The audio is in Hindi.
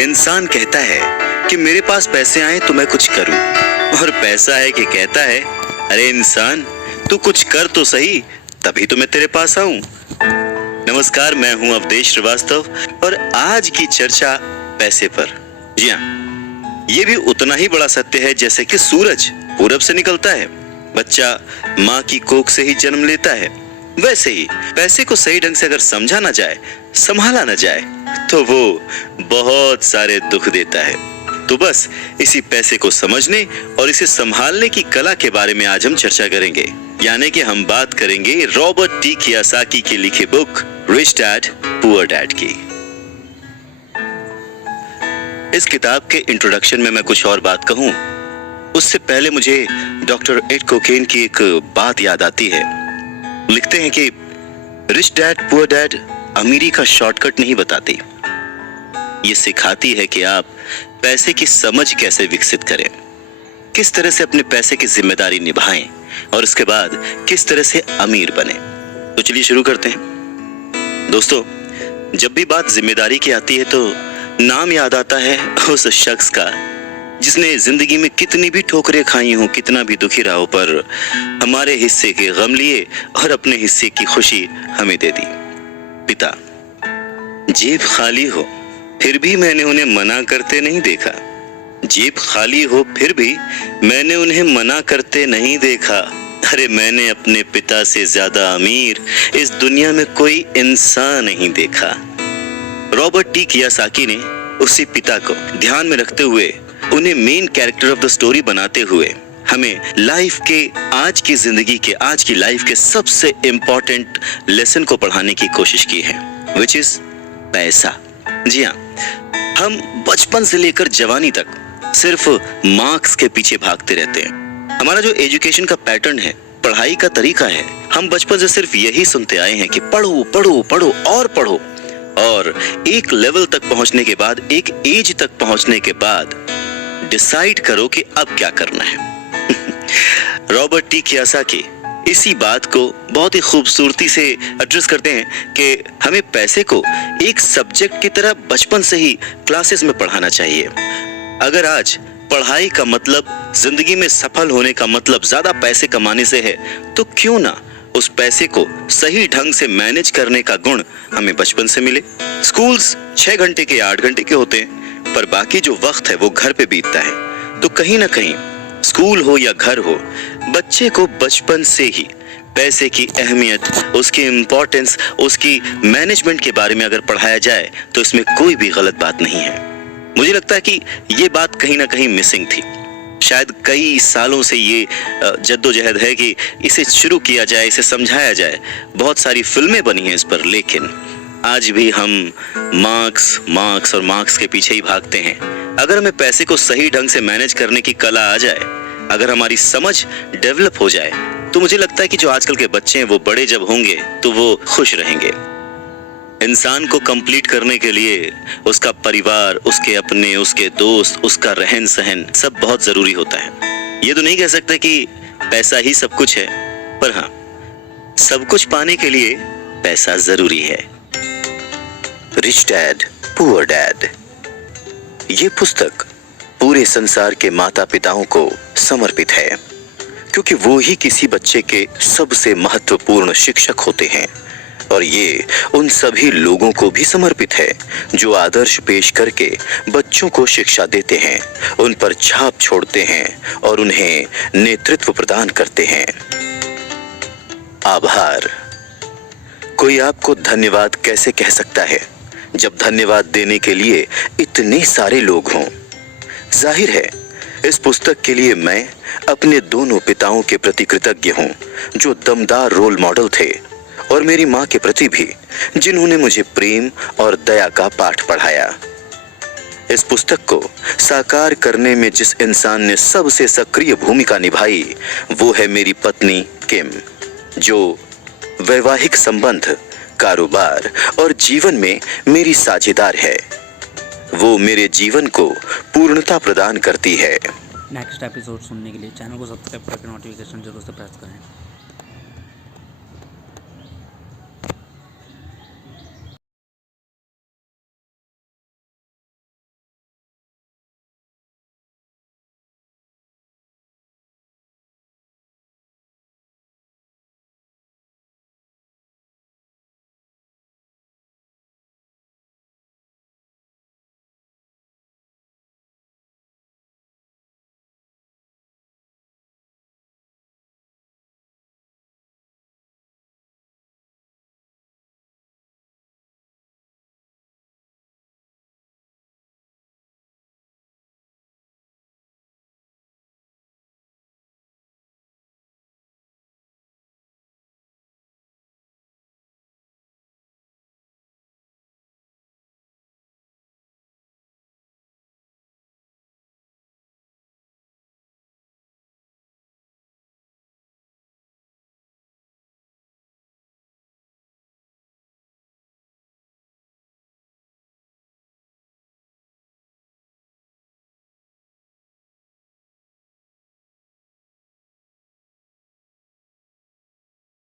इंसान कहता है कि मेरे पास पैसे आए तो मैं कुछ करूं, और पैसा है कि कहता है अरे इंसान तू कुछ कर तो सही, तभी तो मैं तेरे पास आऊं। नमस्कार, मैं हूं अवधेश श्रीवास्तव और आज की चर्चा पैसे पर। जी हाँ, ये भी उतना ही बड़ा सत्य है जैसे कि सूरज पूरब से निकलता है, बच्चा माँ की कोख से ही जन्म लेता है, वैसे ही पैसे को सही ढंग से अगर समझा ना जाए, संभाला ना जाए, तो वो बहुत सारे दुख देता है। तो बस इसी पैसे को समझने और इसे संभालने की कला के बारे में आज हम चर्चा करेंगे। यानी कि हम बात करेंगे रॉबर्ट टी कियोसाकी की लिखी book rich dad poor dad की। इस किताब के इंट्रोडक्शन में मैं कुछ और बात कहूं, उससे पहले मुझे डॉक्टर एड कोकेन की एक बात याद आती है। लिखते हैं कि रिच डैड पुअर डैड अमीरी का शॉर्टकट नहीं बताती, ये सिखाती है कि आप पैसे की समझ कैसे विकसित करें, किस तरह से अपने पैसे की जिम्मेदारी निभाएं और उसके बाद किस तरह से अमीर बने। तो चलिए शुरू करते हैं। दोस्तों, जब भी बात जिम्मेदारी की आती है तो नाम याद आता है उस शख्स का जिसने जिंदगी में कितनी भी ठोकरें खाई हो, कितना भी दुखी रहा हो, पर हमारे हिस्से के गम लिए और अपने हिस्से की खुशी हमें दे दी। पिता। जेब खाली हो फिर भी मैंने उन्हें मना करते नहीं देखा, जेब खाली हो फिर भी मैंने उन्हें मना करते नहीं देखा। अरे मैंने अपने पिता से ज्यादा अमीर इस दुनिया में कोई इंसान नहीं देखा। रॉबर्ट टी कियोसाकी ने उसी पिता को ध्यान में रखते हुए, उन्हें main character of the story बनाते हुए हमें लाइफ के, आज की जिंदगी के, आज की लाइफ के सबसे इंपॉर्टेंट लेसन को पढ़ाने की कोशिश की है, विच इज पैसा। जी हाँ, हम बचपन से लेकर जवानी तक सिर्फ मार्क्स के पीछे भागते रहते हैं। हमारा जो एजुकेशन का पैटर्न है, पढ़ाई का तरीका है, हम बचपन से सिर्फ यही सुनते आए हैं कि पढ़ो पढ़ो पढ़ो और पढ़ो, और एक लेवल तक पहुंचने के बाद, एक एज तक पहुंचने के बाद डिसाइड करो कि अब क्या करना है। रॉबर्ट टी कियोसाकी इसी बात को बहुत ही खूबसूरती से एड्रेस करते हैं कि हमें पैसे को एक सब्जेक्ट की तरह बचपन से ही क्लासेस में पढ़ाना चाहिए। अगर आज पढ़ाई का मतलब, जिंदगी में सफल होने का मतलब ज्यादा पैसे कमाने से है, तो क्यों ना उस पैसे को सही ढंग से मैनेज करने का गुण हमें बचपन से मिले। स्कूल्स 6 घंटे के 8 घंटे के होते हैं, पर बाकी जो वक्त है वो घर पे बीतता है। तो कहीं ना कहीं स्कूल हो या घर हो, बच्चे को बचपन से ही पैसे की अहमियत, उसकी इम्पोर्टेंस, उसकी मैनेजमेंट के बारे में अगर पढ़ाया जाए तो इसमें कोई भी गलत बात नहीं है। मुझे लगता है कि ये बात कहीं ना कहीं मिसिंग थी। शायद कई सालों से ये जद्दोजहद है कि इसे शुरू किया जाए, इसे समझाया जाए। बहुत सारी फिल्में बनी हैं इस पर, लेकिन आज भी हम मार्क्स और मार्क्स के पीछे ही भागते हैं। अगर हमें पैसे को सही ढंग से मैनेज करने की कला आ जाए, अगर हमारी समझ डेवलप हो जाए, तो मुझे लगता है कि जो आजकल के बच्चे हैं वो बड़े जब होंगे तो वो खुश रहेंगे। इंसान को कंप्लीट करने के लिए उसका परिवार, उसके अपने, उसके दोस्त, उसका रहन सहन सब बहुत जरूरी होता है। ये तो नहीं कह सकते कि पैसा ही सब कुछ है, पर हाँ, सब कुछ पाने के लिए पैसा जरूरी है। रिच डैड पुअर डैड, ये पुस्तक पूरे संसार के माता पिताओं को समर्पित है, क्योंकि वो ही किसी बच्चे के सबसे महत्वपूर्ण शिक्षक होते हैं। और ये उन सभी लोगों को भी समर्पित है जो आदर्श पेश करके बच्चों को शिक्षा देते हैं, उन पर छाप छोड़ते हैं और उन्हें नेतृत्व प्रदान करते हैं। आभार। कोई आपको धन्यवाद कैसे कह सकता है जब धन्यवाद देने के लिए इतने सारे लोग हों। जाहिर है, इस पुस्तक के लिए मैं अपने दोनों पिताओं के प्रति कृतज्ञ हूं, जो दमदार रोल मॉडल थे, और मेरी मां के प्रति भी, जिन्होंने मुझे प्रेम और दया का पाठ पढ़ाया। इस पुस्तक को साकार करने में जिस इंसान ने सबसे सक्रिय भूमिका निभाई, वो है मेरी पत्नी किम, जो वैवाहिक संबंध, कारोबार और जीवन में मेरी साझेदार है। वो मेरे जीवन को पूर्णता प्रदान करती है। नेक्स्ट एपिसोड सुनने के लिए चैनल को सब्सक्राइब करके नोटिफिकेशन जरूर से प्रेस करें।